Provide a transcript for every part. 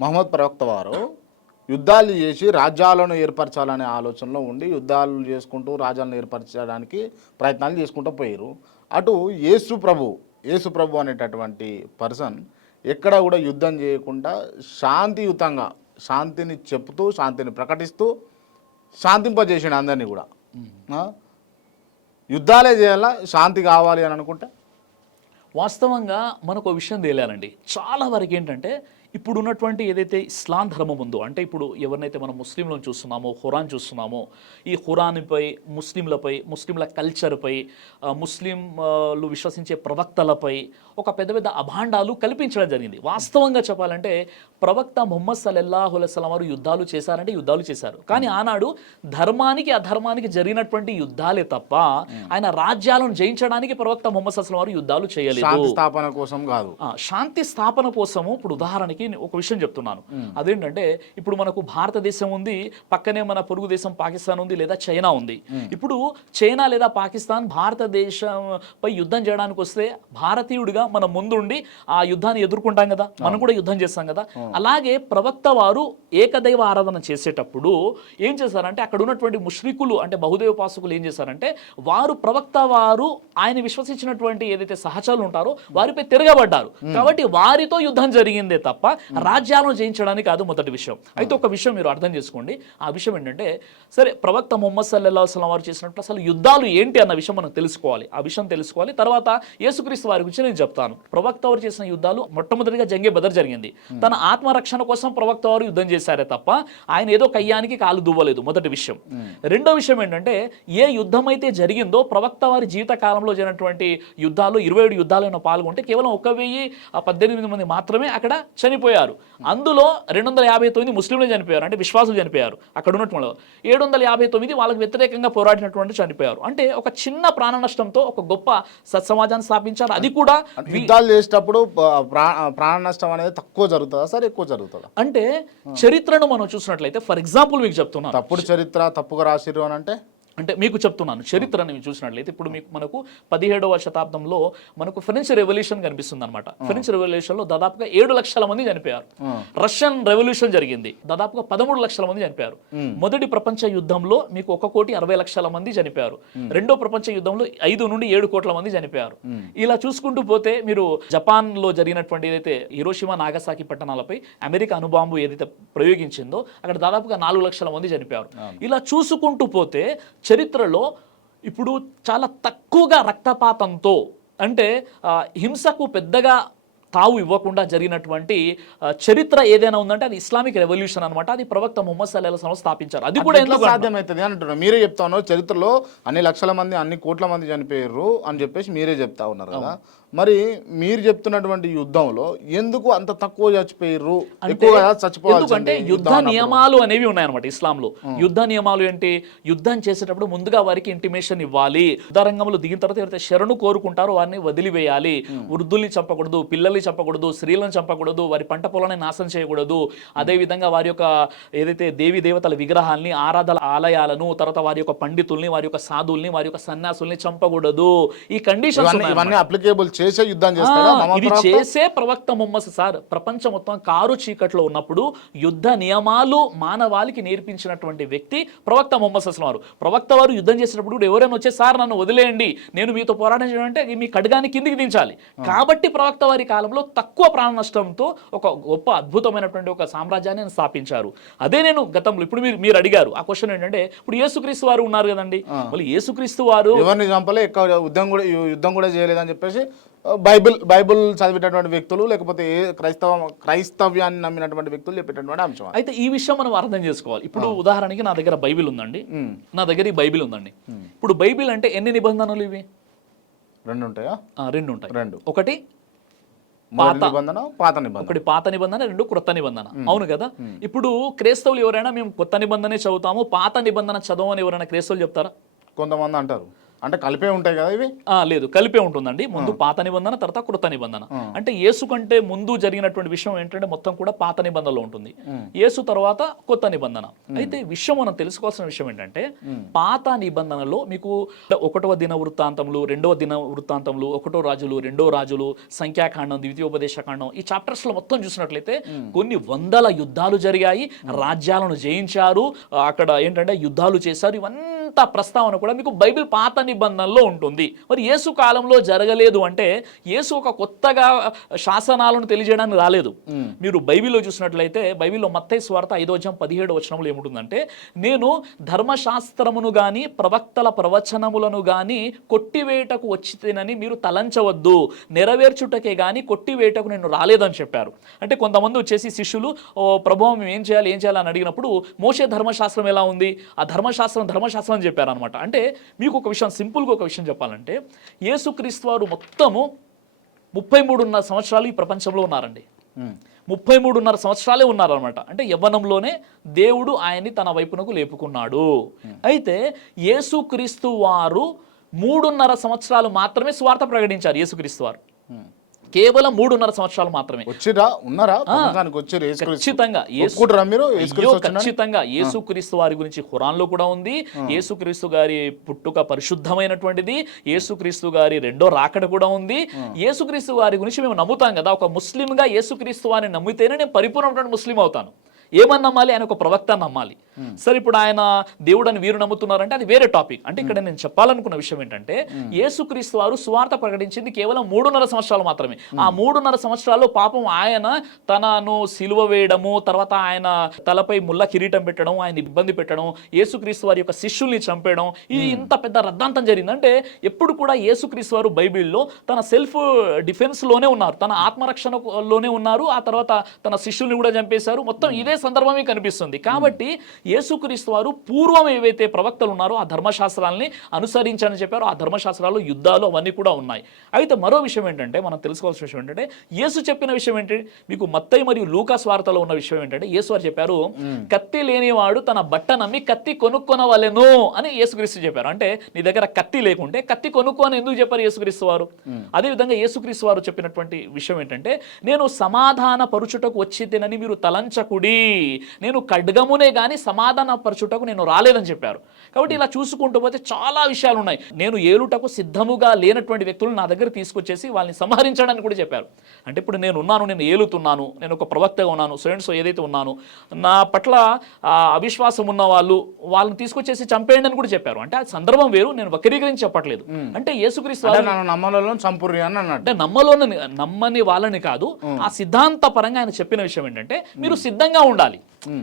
మహమ్మద్ ప్రవక్త వారు యుద్ధాలు చేసి రాజ్యాలను ఏర్పరచాలనే ఆలోచనలో ఉండి యుద్ధాలు చేసుకుంటూ రాజ్యాలను ఏర్పరచడానికి ప్రయత్నాలు చేసుకుంటూ పోయారు. అటు యేసు ప్రభు అనేటటువంటి పర్సన్ ఎక్కడ కూడా యుద్ధం చేయకుండా శాంతియుతంగా శాంతిని చెప్తూ శాంతిని ప్రకటిస్తూ శాంతింపజేసాడు అందరినీ కూడా. యుద్ధాలే చేయాలా శాంతి కావాలి అని అనుకుంటే వాస్తవంగా మనకు ఒక విషయం తేలాలండి. చాలా వరకు ఏంటంటే ఇప్పుడు ఉన్నటువంటి ఏదైతే ఇస్లాం ధర్మం ఉందో, అంటే ఇప్పుడు ఎవరినైతే మనం ముస్లింలను చూస్తున్నామో, ఖురాన్ చూస్తున్నామో, ఈ ఖురాన్పై ముస్లింల కల్చర్పై ముస్లింలు విశ్వసించే ప్రవక్తలపై ఒక పెద్ద పెద్ద అభాండాలు కల్పించడం జరిగింది. వాస్తవంగా చెప్పాలంటే ప్రవక్త ముహమ్మద్ సల్లల్లాహు అలైహి వసల్లం వారు యుద్ధాలు చేశారంటే యుద్ధాలు చేశారు, కానీ ఆనాడు ధర్మానికి అధర్మానికి జరిగినటువంటి యుద్ధాలే తప్ప ఆయన రాజ్యాలను జయించడానికి ప్రవక్త ముహమ్మద్ సల్లల్లాహు అలైహి వసల్లం వారు యుద్ధాలు చేయలేదు. శాంతి స్థాపన కోసం కాదు, శాంతి స్థాపన కోసము. ఇప్పుడు ఉదాహరణకి ఒక విషయం చెప్తున్నాను, అదేంటంటే ఇప్పుడు మనకు భారతదేశం ఉంది, పక్కనే మన పొరుగు దేశం పాకిస్తాన్ ఉంది, లేదా చైనా ఉంది. ఇప్పుడు చైనా లేదా పాకిస్తాన్ భారతదేశంపై యుద్ధం చేయడానికి వస్తే భారతీయుడిగా మనం ముందుండి ఆ యుద్ధాన్ని ఎదుర్కొంటాం కదా, మనం కూడా యుద్ధం చేస్తాం కదా. అలాగే ప్రవక్త వారు ఏకదైవ ఆరాధన చేసేటప్పుడు ఏం చేశారంటే అక్కడ ఉన్నటువంటి ముష్రికులు అంటే బహుదైవ ఉపాసకులు ఏం చేశారంటే వారు ప్రవక్త వారు ఆయన విశ్వసించినటువంటి ఏదైతే సహచరులు ఉంటారో వారిపై తిరగబడ్డారు. కాబట్టి వారితో యుద్ధం జరిగిందే తప్ప రాజ్యాలను జయించడానికి కాదు మొదటి విషయం. అయితే ఒక విషయం మీరు అర్థం చేసుకోండి, ఆ విషయం ఏంటంటే సరే ప్రవక్త ముహమ్మద్ సల్లల్లాహు అలైహి వసల్లం వారు చేసినప్పుడు అసలు యుద్ధాలు ఏంటి అన్న విషయం మనం తెలుసుకోవాలి. ఆ విషయం తెలుసుకోవాలి, తర్వాత యేసుక్రీస్తు వారి గురించి నేను చెప్తాను. ప్రవక్త వారు చేసిన యుద్ధాలు మొట్టమొదటిగా జంగే బదర్ జరిగింది. తన ఆత్మరక్షణ కోసం ప్రవక్త వారు యుద్ధం చేశారే తప్ప ఆయన ఏదో కయ్యానికి కాలు దువ్వలేదు, మొదటి విషయం. రెండో విషయం ఏంటంటే ఏ యుద్ధం అయితే జరిగిందో ప్రవక్త వారి జీవిత కాలంలో జరిగినటువంటి యుద్ధాలు 27 యుద్ధాలను పాల్గొంటే కేవలం 1018 మంది మాత్రమే అక్కడ చనిపోయారు. అందులో 259 ముస్లింలు చనిపోయారు, అంటే విశ్వాసులు చనిపోయారు. అక్కడ ఉన్నటువంటి 759 వాళ్ళకి వ్యతిరేకంగా పోరాడినటువంటి చనిపోయారు. అంటే ఒక చిన్న ప్రాణ నష్టంతో ఒక గొప్ప సత్సమాజాన్ని స్థాపించారు. అది కూడా యుద్ధాలు చేసేటప్పుడు ప్రాణ నష్టం అనేది తక్కువ జరుగుతుందా సార్, ఎక్కువ జరుగుతుందా? అంటే చరిత్రను మనం చూసినట్లయితే ఫర్ ఎగ్జాంపుల్ మీకు చెప్తున్నాను, తప్పుడు చరిత్ర తప్పుగా రాసిరు అని అంటే మీకు చెప్తున్నాను, చరిత్రని మీరు చూసినట్లయితే ఇప్పుడు మనకు 17వ శతాబ్దంలో మనకు ఫ్రెంచ్ రెవల్యూషన్ కనిపిస్తుంది అనమాట. ఫ్రెంచ్ రెవల్యూషన్ లో దాదాపుగా 7 లక్షల మంది చనిపోయారు. రష్యన్ రెవల్యూషన్ జరిగింది, దాదాపుగా 13 లక్షల మంది చనిపోయారు. మొదటి ప్రపంచ యుద్ధంలో మీకు 1,60,00,000 మంది చనిపోయారు. రెండో ప్రపంచ యుద్ధంలో 5 నుండి 7 కోట్ల మంది చనిపోయారు. ఇలా చూసుకుంటూ పోతే మీరు జపాన్ లో జరిగినటువంటి ఏదైతే హిరోషిమా నాగసాకి పట్టణాలపై అమెరికా అణుబాంబు ఏదైతే ప్రయోగించిందో అక్కడ దాదాపుగా 4 లక్షల మంది చనిపోయారు. ఇలా చూసుకుంటూ పోతే చరిత్రలో ఇప్పుడు చాలా తక్కువగా రక్తపాతంతో అంటే హింసకు పెద్దగా తావు ఇవ్వకుండా జరిగినటువంటి చరిత్ర ఏదైనా ఉందంటే అది ఇస్లామిక్ రెవల్యూషన్ అనమాట. అది ప్రవక్త ముహమ్మద్ సల్లల్లాహు అలైహి వసల్లం స్థాపించారు. అది కూడా ఎందుకు సాధ్యమవుతుంది అంటున్నారు? మీరే చెప్తా చరిత్రలో అన్ని లక్షల మంది అన్ని కోట్ల మంది చనిపోయారు అని చెప్పేసి మీరే చెప్తా ఉన్నారు కదా. మరి మీరు చెప్తున్నటువంటి యుద్ధంలో ఎందుకు అంత తక్కువ చచ్చిపోయారు, ఎక్కువగా చచ్చిపోవాలి? ఎందుకంటే యుద్ధ నియమాలు అనేవి ఉన్నాయన్నమాట ఇస్లాంలో. యుద్ధ నియమాలు ఏంటి? యుద్ధం చేసేటప్పుడు ముందుగా వారికి ఇంటిమేషన్ ఇవ్వాలి. యుద్ధ రంగంలో దిగిన తర్వాత ఎవరైతే శరణు కోరుకుంటారో వారిని వదిలివేయాలి. వృద్ధుల్ని చంపకూడదు, పిల్లల్ని చంపకూడదు, స్త్రీలను చంపకూడదు, వారి పంట పొలాన్ని నాశనం చేయకూడదు. అదేవిధంగా వారి యొక్క ఏదైతే దేవీ దేవతల విగ్రహాల్ని, ఆరాధన ఆలయాలను, తర్వాత వారి యొక్క పండితుల్ని, వారి యొక్క సాధుల్ని, వారి యొక్క సన్యాసుల్ని చంపకూడదు. ఈ కండిషన్స్ ఇవన్నీ అప్లికేబుల్ చేసే యుద్ధం చేస్తాడా? ఇది చేసే ప్రవక్త ముహమ్మద్ సార్ ప్రపంచం మొత్తం కారు చీకట్లో ఉన్నప్పుడు యుద్ధ నియమాలు మానవాళికి నేర్పించినటువంటి వ్యక్తి ప్రవక్త ముహమ్మద్ సల్లల్లాహు అలైహి వసల్లం. ప్రవక్త వారు యుద్ధం చేసినప్పుడు ఎవరైనా వచ్చే సార్ నన్ను వదిలేయండి, నేను మీతో పోరాటం చేయాలంటే మీ ఖడ్గాన్ని కిందికి దించాలి. కాబట్టి ప్రవక్త వారి కాలంలో తక్కువ ప్రాణ నష్టంతో ఒక గొప్ప అద్భుతమైనటువంటి ఒక సామ్రాజ్యాన్ని స్థాపించారు. అదే నేను గతంలో ఇప్పుడు మీరు అడిగారు ఆ క్వశ్చన్ ఏంటంటే ఇప్పుడు యేసుక్రీస్తు వారు ఉన్నారు కదండి, మళ్ళీ యేసుక్రీస్తు వారు ఎవరిని చంపలే, యుద్ధం కూడా చేయలేదని చెప్పేసి బైబుల్ చదివేటటువంటి వ్యక్తులు లేకపోతే క్రైస్తవ్యాన్ని నమ్మినటువంటి వ్యక్తులు చెప్పేటటువంటి అంశం. అయితే ఈ విషయం మనం అర్థం చేసుకోవాలి. ఇప్పుడు ఉదాహరణకి నా దగ్గర బైబిల్ ఉందండి, నా దగ్గర ఈ బైబిల్ ఉందండి. ఇప్పుడు బైబిల్ అంటే ఎన్ని నిబంధనలు ఇవి? 2 ఉంటాయా? 2 ఉంటాయి. 2. ఒకటి నిబంధన, పాత నిబంధన. ఒకటి పాత నిబంధన, 2 క్రొత్త నిబంధన. అవును కదా. ఇప్పుడు క్రైస్తవులు ఎవరైనా మేము కొత్త నిబంధనే చదువుతాము, పాత నిబంధన చదవని ఎవరైనా క్రైస్తవులు చెప్తారా? కొంతమంది అంటారు. అంటే కలిపే ఉంటాయి కదా ఇవి? లేదు, కలిపే ఉంటుందండి. ముందు పాత నిబంధన, తర్వాత కృత నిబంధన. అంటే యేసు కంటే ముందు జరిగినటువంటి విషయం ఏంటంటే మొత్తం కూడా పాత నిబంధనలో ఉంటుంది, యేసు తర్వాత కొత్త నిబంధన. అయితే విషయం మనం తెలుసుకోవాల్సిన విషయం ఏంటంటే పాత నిబంధనలో మీకు 1వ దిన వృత్తాంతములు, 2వ దిన వృత్తాంతములు, 1వ రాజులు, 2వ రాజులు, సంఖ్యాకాండం, ద్వితీయోపదేశకాండం, ఈ చాప్టర్స్ లో మొత్తం చూసినట్లయితే కొన్ని వందల యుద్ధాలు జరిగాయి, రాజ్యాలను జయించారు, అక్కడ ఏంటంటే యుద్ధాలు చేశారు. ఇవంతా ప్రస్తావన కూడా మీకు బైబిల్ పాత నిబంధనలో ఉంటుంది. మరి యేసు కాలంలో జరగలేదు అంటే యేసు ఒక కొత్తగా శాసనాలను తెలియజేయడానికి రాలేదు. మీరు బైబిల్లో చూసినట్లయితే బైబిల్లో మత్తయి సువార్త 5:17 ఏముంటుందంటే, నేను ధర్మశాస్త్రమును గాని ప్రవక్తల ప్రవచనములను గాని కొట్టివేటకు వచ్చితేనని మీరు తలంచవద్దు, నెరవేర్చుటకే గాని కొట్టివేటకు నేను రాలేదని చెప్పారు. అంటే కొంతమంది వచ్చేసి శిష్యులు, ఓ ప్రభువు మేము ఏం చేయాలి అని అడిగినప్పుడు మోషే ధర్మశాస్త్రం ఎలా ఉంది, ఆ ధర్మశాస్త్రం అని చెప్పారనమాట. అంటే మీకు ఒక విషయం, సింపుల్గా ఒక విషయం చెప్పాలంటే, యేసుక్రీస్తు వారు మొత్తము 33.5 సంవత్సరాలు ఈ ప్రపంచంలో ఉన్నారండి. 33.5 సంవత్సరాలే ఉన్నారనమాట. అంటే యవ్వనంలోనే దేవుడు ఆయన్ని తన వైపునకు లేపుకున్నాడు. అయితే యేసుక్రీస్తు వారు 3.5 సంవత్సరాలు మాత్రమే సువార్త ప్రకటించారు. యేసుక్రీస్తు వారు కేవలం 3.5 సంవత్సరాలు మాత్రమే. ఖచ్చితంగా యేసుక్రీస్తు వారి గురించి ఖురాన్లో కూడా ఉంది. యేసుక్రీస్తు గారి పుట్టుక పరిశుద్ధమైనటువంటిది, యేసుక్రీస్తు గారి రెండో రాకడ కూడా ఉంది. యేసుక్రీస్తు వారి గురించి మేము నమ్ముతాం కదా. ఒక ముస్లింగా యేసుక్రీస్తు వారిని నమ్మితేనే నేను పరిపూర్ణమైన ముస్లిం అవుతాను. ఏమని నమ్మాలి? ఆయన ఒక ప్రవక్త నమ్మాలి. సరే, ఇప్పుడు ఆయన దేవుడు అని వీరు నమ్ముతున్నారంటే అది వేరే టాపిక్. అంటే ఇక్కడ నేను చెప్పాలనుకున్న విషయం ఏంటంటే, యేసుక్రీస్తు వారు సువార్త ప్రకటించింది కేవలం 3.5 సంవత్సరాలు మాత్రమే. ఆ 3.5 సంవత్సరాల్లో పాపం ఆయన తనను సిలువ వేయడము, తర్వాత ఆయన తలపై ముళ్ళ కిరీటం పెట్టడం, ఆయన ఇబ్బంది పెట్టడం, యేసుక్రీస్తు వారి యొక్క శిష్యుల్ని చంపేయడం, ఇది ఇంత పెద్ద రద్దాంతం జరిగింది. అంటే ఎప్పుడు కూడా యేసుక్రీస్తు వారు బైబిల్లో తన సెల్ఫ్ డిఫెన్స్ లోనే ఉన్నారు, తన ఆత్మరక్షణలోనే ఉన్నారు. ఆ తర్వాత తన శిష్యుల్ని కూడా చంపేశారు. మొత్తం ఇదే సందర్భమే కనిపిస్తుంది. కాబట్టి యేసుక్రీస్తు వారు పూర్వం ఏవైతే ప్రవక్తలు ఉన్నారో ఆ ధర్మశాస్త్రాలని అనుసరించని చెప్పారు. ఆ ధర్మశాస్త్రాలు, యుద్ధాలు అవన్నీ కూడా ఉన్నాయి. అయితే మరో విషయం ఏంటంటే, మనం తెలుసుకోవాల్సిన విషయం ఏంటంటే, యేసు చెప్పిన విషయం ఏంటి, మీకు మత్తయి మరియు లూకా వార్తలో ఉన్న విషయం ఏంటంటే, యేసు వారు చెప్పారు, కత్తి లేనివాడు తన బట్ట నమ్మి కత్తి కొనుక్కొనవలెను అని యేసుక్రీస్తు చెప్పారు. అంటే నీ దగ్గర కత్తి లేకుంటే కత్తి కొనుక్కొని ఎందుకు చెప్పారు యేసుక్రీస్తు వారు? అదేవిధంగా యేసుక్రీస్తు వారు చెప్పినటువంటి విషయం ఏంటంటే, నేను సమాధాన పరుచుటకు వచ్చితేనని మీరు తలంచకుడి, నేను ఖడ్గమునే గాని సమాధాన పరచుటకు నేను రాలేదని చెప్పారు. కాబట్టి ఇలా చూసుకుంటూ పోతే చాలా విషయాలు ఉన్నాయి. నేను ఏలుటకు సిద్ధముగా లేనటువంటి వ్యక్తులను నా దగ్గర తీసుకొచ్చేసి వాళ్ళని సంహరించడానికి కూడా చెప్పారు. అంటే ఇప్పుడు నేను ఉన్నాను, నేను ఏలుతున్నాను, నేను ఒక ప్రవక్తగా ఉన్నాను, సో ఏదైతే ఉన్నాను, నా పట్ల అవిశ్వాసం ఉన్న వాళ్ళని తీసుకొచ్చేసి చంపేయండి అని కూడా చెప్పారు. అంటే ఆ సందర్భం వేరు, నేను వక్రీకరించి చెప్పట్లేదు. అంటే యేసుక్రీస్తు అంటే నమ్మని వాళ్ళని కాదు, ఆ సిద్ధాంత పరంగా ఆయన చెప్పిన విషయం ఏంటంటే, మీరు సిద్ధంగా ఉండాలి,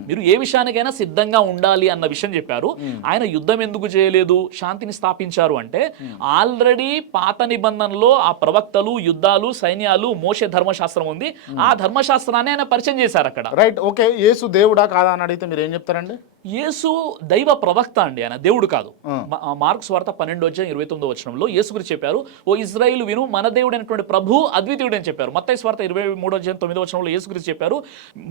మీరు ఏ విషయానికైనా సిద్ధంగా ఉండాలి అన్న విషయం చెప్పారు. ఆయన యుద్ధం ఎందుకు చేయలేదు, శాంతిని స్థాపించారు అంటే, ఆల్రెడీ పాత నిబంధనలో ఆ ప్రవక్తలు, యుద్ధాలు, సైన్యాలు, మోషే ధర్మశాస్త్రం ఉంది. ఆ ధర్మశాస్త్రాన్ని ఆయన పరిచయం చేశారు అక్కడ. Right, okay. యేసు దేవుడా కాదా అని అడిగితే మీరు ఏం చెప్తారండి? యేసు దైవ ప్రవక్త అండి, ఆయన దేవుడు కాదు. మార్కు సువార్త 12:29 యేసు గురించి చెప్పారు, ఓ ఇజ్రాయిలు విను, మన దేవుడు అయినటువంటి ప్రభు అద్వితీయుడు అని చెప్పారు. మత్తయి సువార్త 23:9 యేసు గురించి చెప్పారు,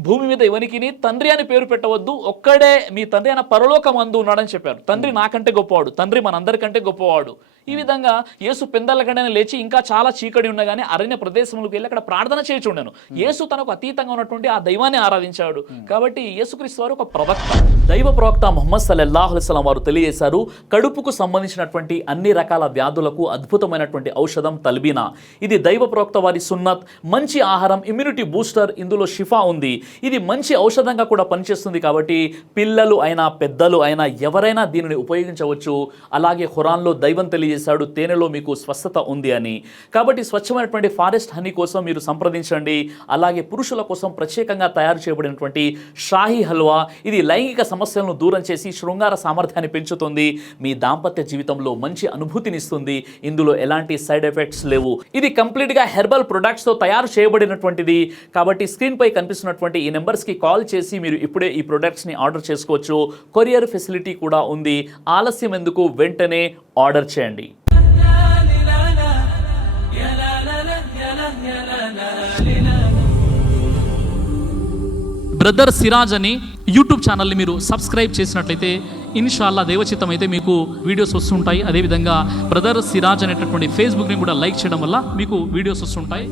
భూమి మీద ఎవరికి తండ్రి అని పేరు పెట్టవద్దు, ఒక్కడే మీ తండ్రి అయిన పరలోకమందు ఉన్నాడని చెప్పారు. తండ్రి నాకంటే గొప్పవాడు, తండ్రి మనందరికంటే గొప్పవాడు. ఈ విధంగా యేసు పెందలకంటే లేచి ఇంకా చాలా చీకటి ఉన్నా కానీ అరణ్య ప్రదేశంలోకి వెళ్ళి అక్కడ ప్రార్థన చేయుచుండెను. యేసు తనకు అతీతంగా ఉన్నటువంటి ఆ దైవాన్ని ఆరాధించాడు. కాబట్టి యేసుక్రీస్తు వారు ఒక ప్రవక్త. దైవ ప్రవక్త ముహమ్మద్ సల్లల్లాహు అలైహి వసల్లం వారు తెలియజేశారు, కడుపుకు సంబంధించినటువంటి అన్ని రకాల వ్యాధులకు అద్భుతమైనటువంటి ఔషధం తల్బీనా. ఇది దైవ ప్రవక్త వారి సున్నత్, మంచి ఆహారం, ఇమ్యూనిటీ బూస్టర్, ఇందులో షిఫా ఉంది. ఇది మంచి ఔషధంగా కూడా పనిచేస్తుంది. కాబట్టి పిల్లలు అయినా పెద్దలు అయినా ఎవరైనా దీనిని ఉపయోగించవచ్చు. అలాగే ఖురాన్లో దైవం తెలియజేశాడు, తేనెలో మీకు స్వస్థత ఉంది అని. కాబట్టి స్వచ్ఛమైనటువంటి ఫారెస్ట్ హనీ కోసం మీరు సంప్రదించండి. అలాగే పురుషుల కోసం ప్రత్యేకంగా తయారు చేయబడినటువంటి షాహీ హల్వా, ఇది లైంగిక సమస్యలను దూరం చేసి శృంగార సామర్థ్యాన్ని పెంచుతుంది, మీ దాంపత్య జీవితంలో మంచి అనుభూతినిస్తుంది. ఇందులో ఎలాంటి సైడ్ ఎఫెక్ట్స్ లేవు. ఇది కంప్లీట్గా హెర్బల్ ప్రొడక్ట్స్తో తయారు చేయబడినటువంటిది. కాబట్టి స్క్రీన్ పై కనిపిస్తున్నటువంటి ఈ నెంబర్స్కి కాల్ చేసి మీరు ఇప్పుడే ఈ ప్రొడక్ట్స్ని ఆర్డర్ చేసుకోవచ్చు. కొరియర్ ఫెసిలిటీ కూడా ఉంది. ఆలస్యం ఎందుకు, వెంటనే ఆర్డర్ చేయండి. బ్రదర్ సిరాజ్ అని యూట్యూబ్ ఛానల్ని మీరు సబ్స్క్రైబ్ చేసినట్లయితే ఇన్షాల్లా దేవచిత్తం అయితే మీకు వీడియోస్ వస్తుంటాయి. అదేవిధంగా బ్రదర్ సిరాజ్ అనేటటువంటి ఫేస్బుక్ని కూడా లైక్ చేయడం వల్ల మీకు వీడియోస్ వస్తుంటాయి.